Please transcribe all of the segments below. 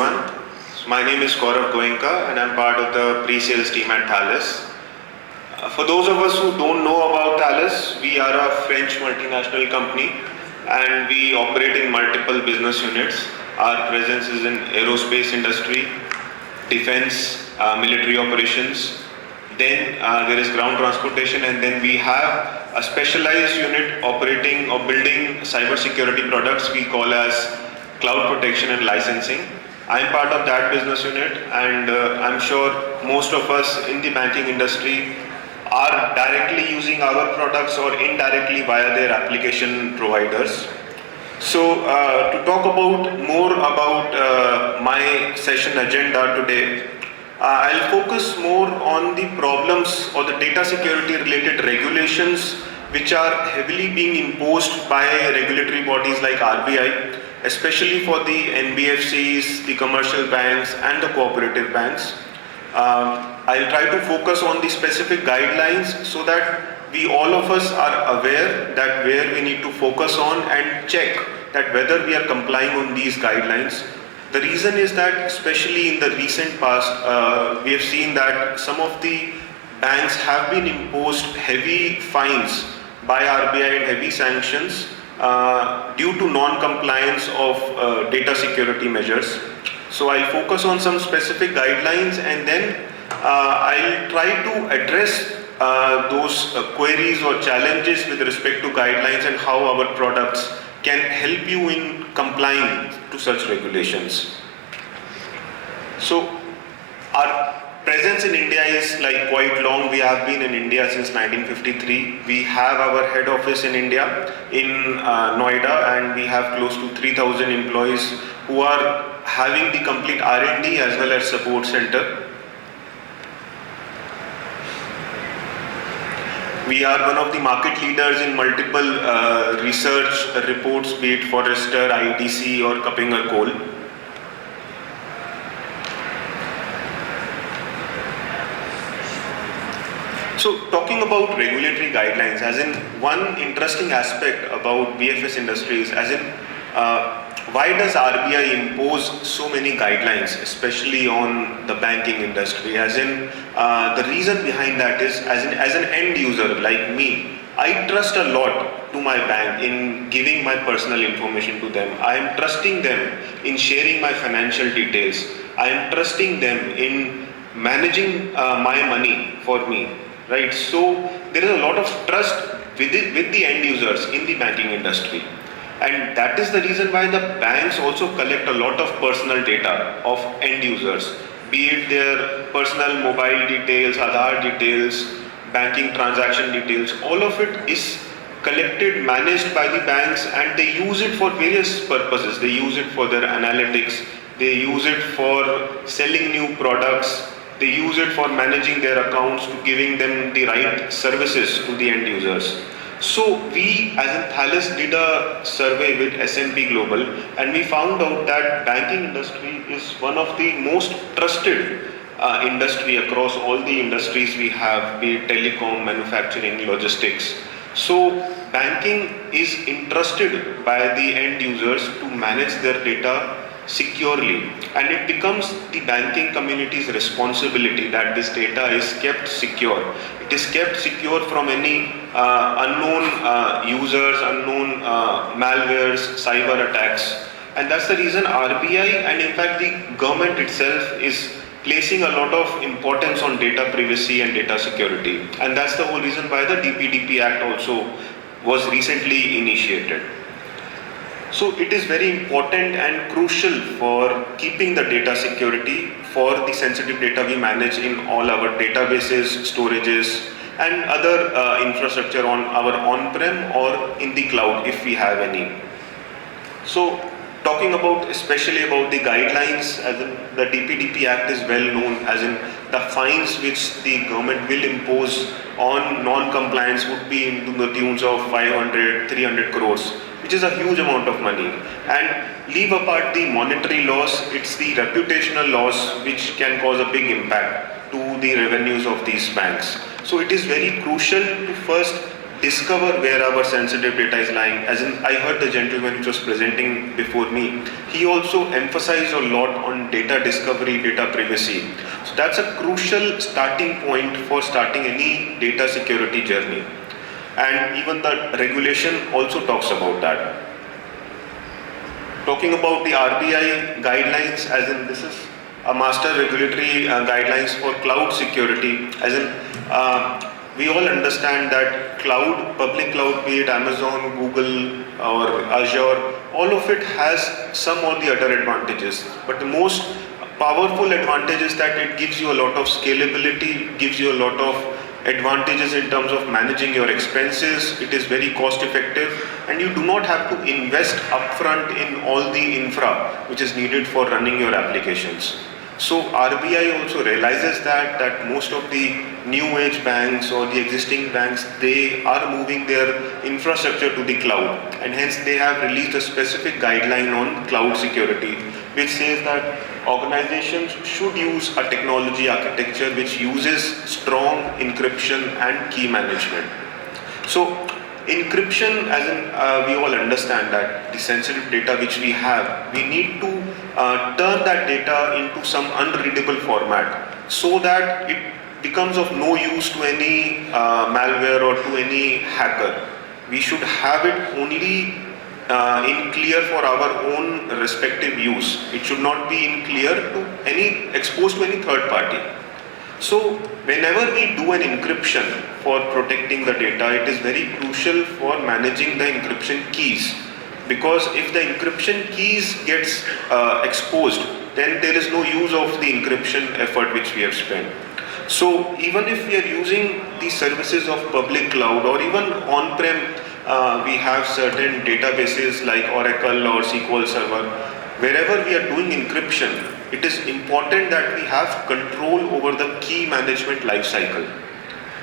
everyone. My name is Gaurav Goenka and I'm part of the pre-sales team at Thales. For those of us who don't know about Thales, we are a French multinational company and we operate in multiple business units. Our presence is in aerospace industry, defense, military operations. Then there is ground transportation, and then we have a specialized unit operating or building cybersecurity products we call as cloud protection and licensing. I'm part of that business unit, and I'm sure most of us in the banking industry are directly using our products or indirectly via their application providers. So to talk about more about my session agenda today, I'll focus more on the problems or the data security related regulations which are heavily being imposed by regulatory bodies like RBI, especially for the NBFCs, the commercial banks and the cooperative banks. I'll try to focus on the specific guidelines so that we all of us are aware that where we need to focus on and check that whether we are complying on these guidelines. The reason is that especially in the recent past, we have seen that some of the banks have been imposed heavy fines by RBI and heavy sanctions due to non-compliance of data security measures. So I'll focus on some specific guidelines and then I'll try to address those queries or challenges with respect to guidelines and how our products can help you in complying to such regulations. So our presence in India is like quite long. We have been in India since 1953. We have our head office in India in Noida, and we have close to 3,000 employees who are having the complete R&D as well as support center. We are one of the market leaders in multiple research reports, be it Forrester, IDC or Kappinger Cole. So talking about regulatory guidelines, as in one interesting aspect about BFS industries, as in why does RBI impose so many guidelines, especially on the banking industry? As in, the reason behind that is, as an end user like me, I trust a lot to my bank in giving my personal information to them. I am trusting them in sharing my financial details. I am trusting them in managing my money for me, right? So there is a lot of trust with the end users in the banking industry. And that is the reason why the banks also collect a lot of personal data of end users, be it their personal mobile details, Aadhaar details, banking transaction details. All of it is collected, managed by the banks, and they use it for various purposes. They use it for their analytics, they use it for selling new products, they use it for managing their accounts, to giving them the right services to the end users. So we as in Thales did a survey with S&P Global, and we found out that banking industry is one of the most trusted industry across all the industries we have, be it telecom, manufacturing, logistics. So banking is entrusted by the end users to manage their data securely, and it becomes the banking community's responsibility that this data is kept secure. It is kept secure from any unknown users, unknown malwares, cyber attacks. And that's the reason RBI and in fact the government itself is placing a lot of importance on data privacy and data security. And that's the whole reason why the DPDP Act also was recently initiated. So it is very important and crucial for keeping the data security for the sensitive data we manage in all our databases, storages and other infrastructure on our on-prem or in the cloud if we have any. So talking about especially about the guidelines, as in the DPDP Act is well known, as in the fines which the government will impose on non-compliance would be into the tunes of 500, 300 crores, which is a huge amount of money. And leave apart the monetary loss, it's the reputational loss which can cause a big impact to the revenues of these banks. So it is very crucial to first discover where our sensitive data is lying. As in, I heard the gentleman which was presenting before me, he also emphasized a lot on data discovery, data privacy. So that's a crucial starting point for starting any data security journey. And even the regulation also talks about that. Talking about the RBI guidelines, as in this is a master regulatory guidelines for cloud security, as in we all understand that cloud, public cloud, be it Amazon, Google or Azure, all of it has some or the other advantages. But the most powerful advantage is that it gives you a lot of scalability, gives you a lot of advantages in terms of managing your expenses. It is very cost effective, and you do not have to invest upfront in all the infra which is needed for running your applications. So RBI also realizes that most of the new age banks or the existing banks, they are moving their infrastructure to the cloud, and hence they have released a specific guideline on cloud security which says that organizations should use a technology architecture which uses strong encryption and key management. So encryption, as in we all understand that the sensitive data which we have, we need to turn that data into some unreadable format so that it becomes of no use to any malware or to any hacker. We should have it only in clear for our own respective use. It should not be in clear to any exposed to any third party. So whenever we do an encryption for protecting the data, it is very crucial for managing the encryption keys, because if the encryption keys gets exposed, then there is no use of the encryption effort which we have spent. So even if we are using the services of public cloud or even on-prem, we have certain databases like Oracle or SQL Server. Wherever we are doing encryption, it is important that we have control over the key management lifecycle.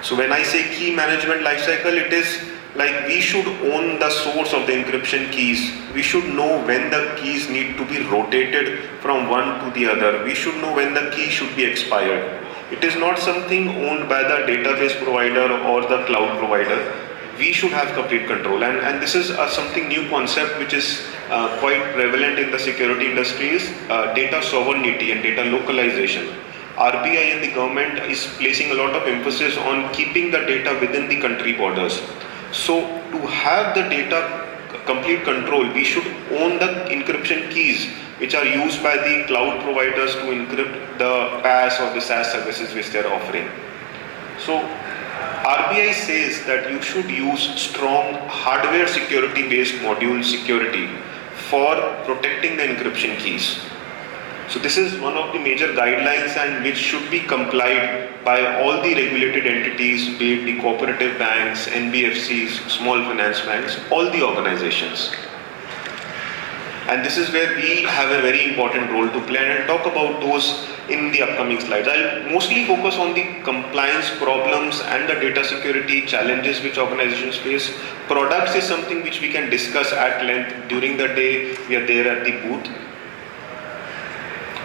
So when I say key management lifecycle, it is like we should own the source of the encryption keys. We should know when the keys need to be rotated from one to the other. We should know when the key should be expired. It is not something owned by the database provider or the cloud provider. We should have complete control, and this is something new concept which is quite prevalent in the security industry is data sovereignty and data localization. RBI and the government is placing a lot of emphasis on keeping the data within the country borders. So to have the data complete control, we should own the encryption keys which are used by the cloud providers to encrypt the PaaS or the SaaS services which they are offering. So RBI says that you should use strong hardware security based module security for protecting the encryption keys. So this is one of the major guidelines and which should be complied by all the regulated entities, be it the cooperative banks, NBFCs, small finance banks, all the organizations. And this is where we have a very important role to play, and I'll talk about those in the upcoming slides. I'll mostly focus on the compliance problems and the data security challenges which organizations face. Products is something which we can discuss at length during the day. We are there at the booth.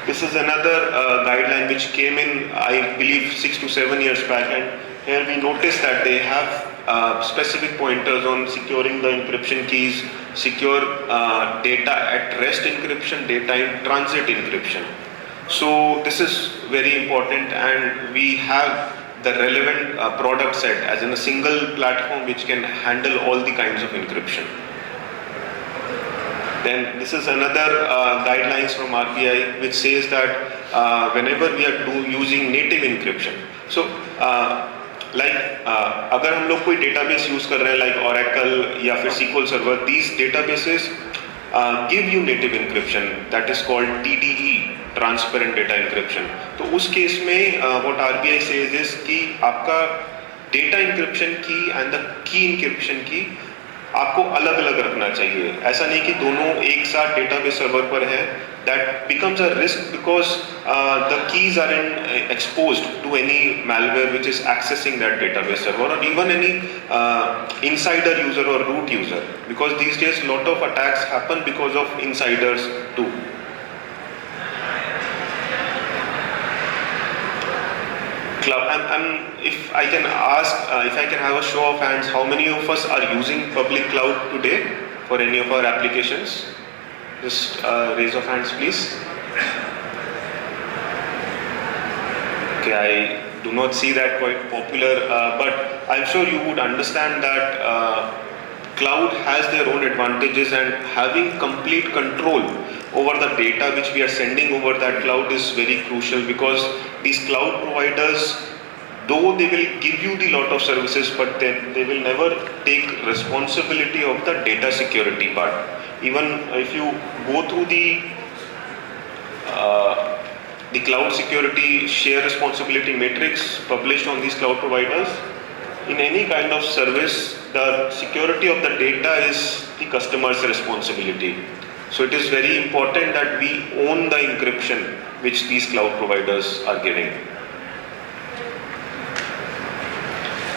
This is another guideline which came in, I believe, 6 to 7 years back, and here we notice that they have specific pointers on securing the encryption keys, secure data at rest encryption, data in transit encryption. So this is very important, and we have the relevant product set as in a single platform which can handle all the kinds of encryption. Then this is another guidelines from RBI which says that whenever we are using native encryption, so अगर हम लोग कोई database use कर रहे हैं like Oracle या फिर SQL Server, these databases give you native encryption that is called TDE, transparent data encryption. तो उस केस में what RBI says is कि आपका data encryption key and the key encryption key आपको अलग अलग रखना चाहिए. ऐसा नहीं कि दोनों एक साथ database server पर है. That becomes a risk because the keys are exposed to any malware which is accessing that database server, or even any insider user or root user, because these days a lot of attacks happen because of insiders too. I'm if I can ask, if I can have a show of hands, how many of us are using public cloud today for any of our applications? Just raise of hands, please. Okay, I do not see that quite popular, but I'm sure you would understand that cloud has their own advantages, and having complete control over the data which we are sending over that cloud is very crucial, because these cloud providers, though they will give you the lot of services, but then they will never take responsibility of the data security part. Even if you go through the cloud security share responsibility matrix published on these cloud providers, in any kind of service, the security of the data is the customer's responsibility. So it is very important that we own the encryption which these cloud providers are giving.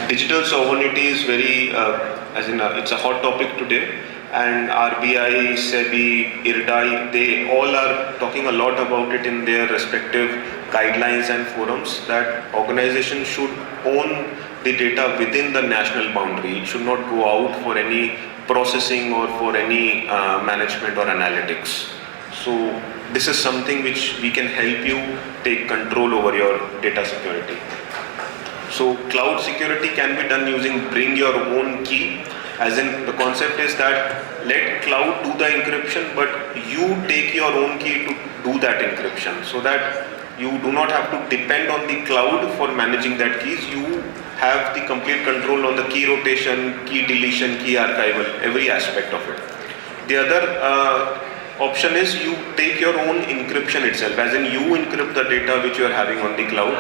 Digital sovereignty is very, it's a hot topic today, and RBI, SEBI, IRDAI, they all are talking a lot about it in their respective guidelines and forums, that organizations should own the data within the national boundary. It should not go out for any processing or for any management or analytics. So this is something which we can help you take control over your data security. So cloud security can be done using bring your own key, as in the concept is that let cloud do the encryption, but you take your own key to do that encryption, so that you do not have to depend on the cloud for managing that keys. You have the complete control on the key rotation, key deletion, key archival, every aspect of it. The other option is you take your own encryption itself, as in you encrypt the data which you are having on the cloud,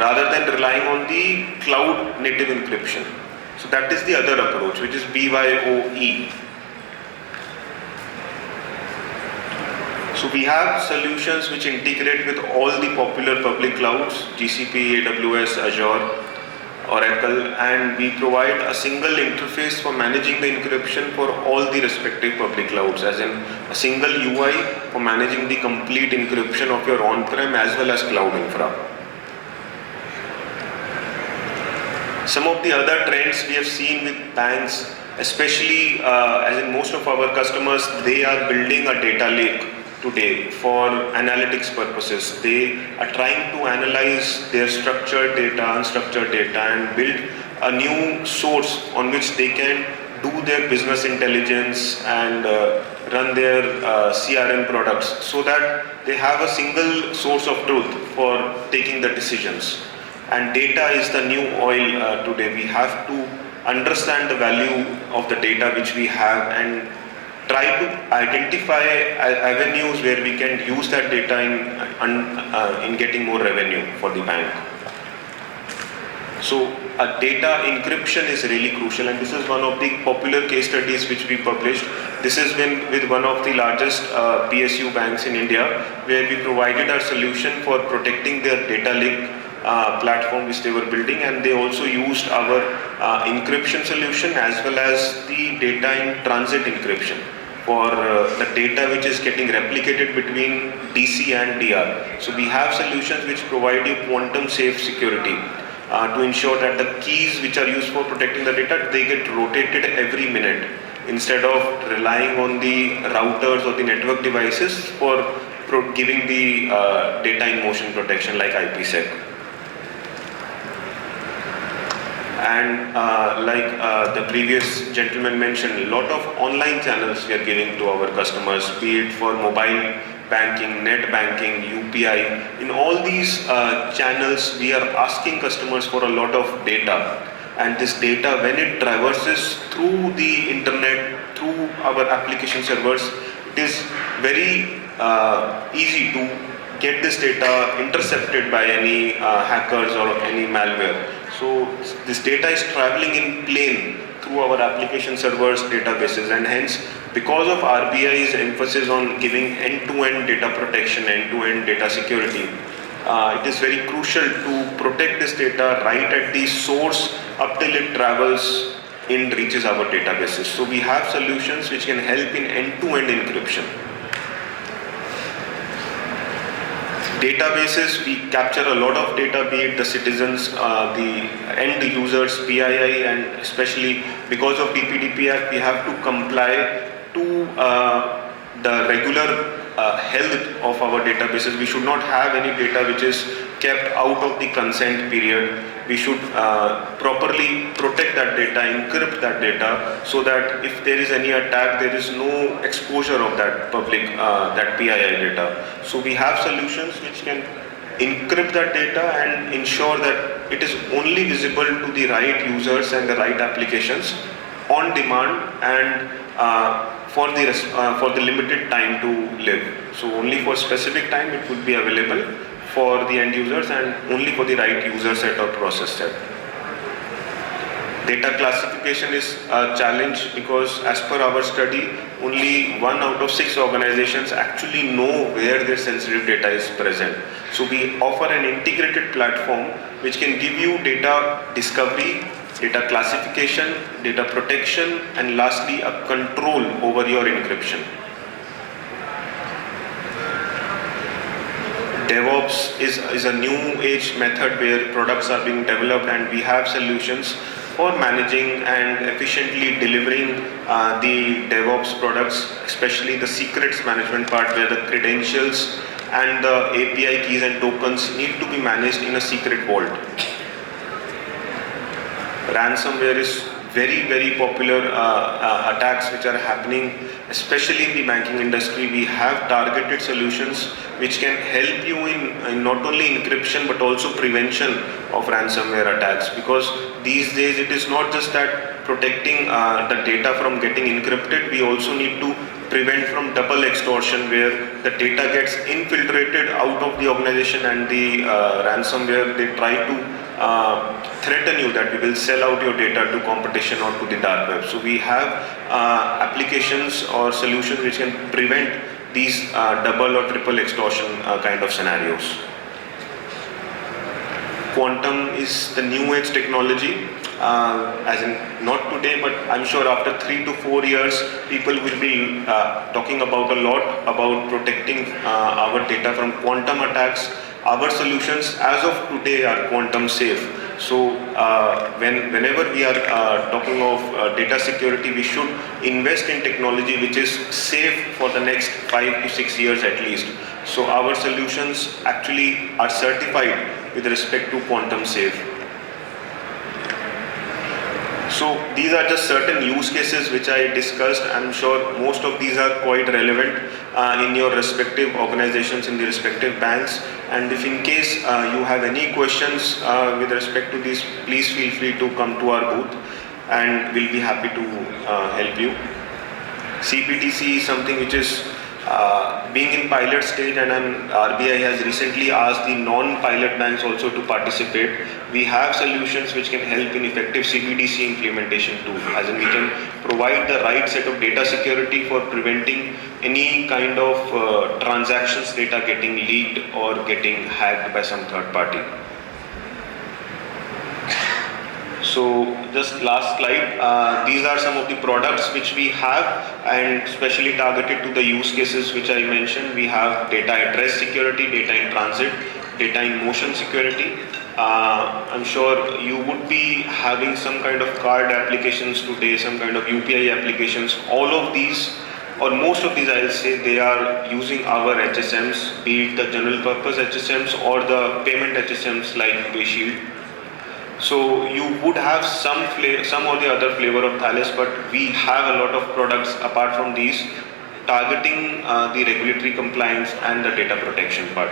rather than relying on the cloud native encryption. So that is the other approach, which is BYOE. So we have solutions which integrate with all the popular public clouds, GCP, AWS, Azure, Oracle, and we provide a single interface for managing the encryption for all the respective public clouds, as in a single UI for managing the complete encryption of your on-prem as well as cloud infra. Some of the other trends we have seen with banks, especially as in most of our customers, they are building a data lake today for analytics purposes. They are trying to analyze their structured data, unstructured data, and build a new source on which they can do their business intelligence and run their CRM products, so that they have a single source of truth for taking the decisions. And data is the new oil today. We have to understand the value of the data which we have and try to identify avenues where we can use that data in getting more revenue for the bank. So data encryption is really crucial, and this is one of the popular case studies which we published. This has been with one of the largest PSU banks in India, where we provided our solution for protecting their data lake platform which they were building, and they also used our encryption solution as well as the data in transit encryption for the data which is getting replicated between DC and DR. So we have solutions which provide you quantum safe security to ensure that the keys which are used for protecting the data, they get rotated every minute, instead of relying on the routers or the network devices for giving the data in motion protection like IPsec. And like the previous gentleman mentioned, a lot of online channels we are giving to our customers, be it for mobile banking, net banking, UPI. In all these channels, we are asking customers for a lot of data. And this data, when it traverses through the internet, through our application servers, it is very easy to get this data intercepted by any hackers or any malware. So this data is traveling in plane through our application servers, databases, and hence, because of RBI's emphasis on giving end-to-end data protection, end-to-end data security, it is very crucial to protect this data right at the source up till it travels and reaches our databases. So we have solutions which can help in end-to-end encryption. Databases, we capture a lot of data, be it the citizens, the end users, PII, and especially because of DPDP Act, we have to comply to the regular health of our databases. We should not have any data which is kept out of the consent period. We should properly protect that data, encrypt that data, so that if there is any attack, there is no exposure of that public, that PII data. So we have solutions which can encrypt that data and ensure that it is only visible to the right users and the right applications on demand and for the limited time to live. So only for specific time it would be available for the end users and only for the right user set or process set. Data classification is a challenge because as per our study, only 1 out of 6 organizations actually know where their sensitive data is present. So we offer an integrated platform which can give you data discovery, data classification, data protection, and lastly a control over your encryption. DevOps is a new age method where products are being developed, and we have solutions for managing and efficiently delivering the DevOps products, especially the secrets management part where the credentials and the API keys and tokens need to be managed in a secret vault. Ransomware is very popular attacks which are happening, especially in the banking industry. We have targeted solutions which can help you in not only encryption but also prevention of ransomware attacks, because these days it is not just that protecting the data from getting encrypted, we also need to prevent from double extortion where the data gets infiltrated out of the organization and the ransomware, they try to threaten you that we will sell out your data to competition or to the dark web. So we have applications or solutions which can prevent these double or triple extortion kind of scenarios. Quantum is the new age technology, as in not today, but I'm sure after 3 to 4 years, people will be talking about a lot about protecting our data from quantum attacks. Our solutions as of today are quantum safe. So whenever we are talking of data security, we should invest in technology which is safe for the next 5 to 6 years at least. So our solutions actually are certified with respect to quantum safe. So these are just certain use cases which I discussed. I'm sure most of these are quite relevant in your respective organizations, in the respective banks. And if in case you have any questions with respect to this, please feel free to come to our booth and we'll be happy to help you. CBDC is something which is being in pilot stage, and RBI has recently asked the non-pilot banks also to participate. We have solutions which can help in effective CBDC implementation too, as in we can provide the right set of data security for preventing any kind of transactions data getting leaked or getting hacked by some third party. So just last slide, these are some of the products which we have and especially targeted to the use cases which I mentioned. We have data address security, data in transit, data in motion security. I'm sure you would be having some kind of card applications today, some kind of UPI applications. All of these, or most of these I'll say, they are using our HSMs, be it the general purpose HSMs or the payment HSMs like PayShield. So you would have some or the other flavor of Thales, but we have a lot of products apart from these targeting the regulatory compliance and the data protection part.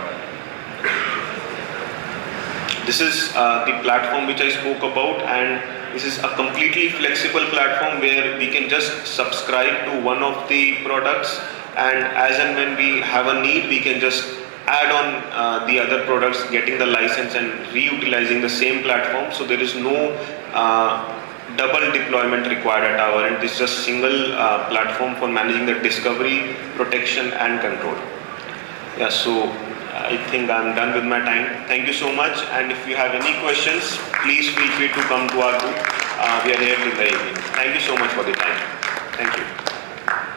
This is the platform which I spoke about, and this is a completely flexible platform where we can just subscribe to one of the products, and as and when we have a need, we can just add on the other products, getting the license and reutilizing the same platform. So there is no double deployment required at our end. This is just single platform for managing the discovery, protection and control. Yeah, so I think I'm done with my time. Thank you so much, and if you have any questions, please feel free to come to our booth. We are here till the evening. Thank you so much for the time. Thank you.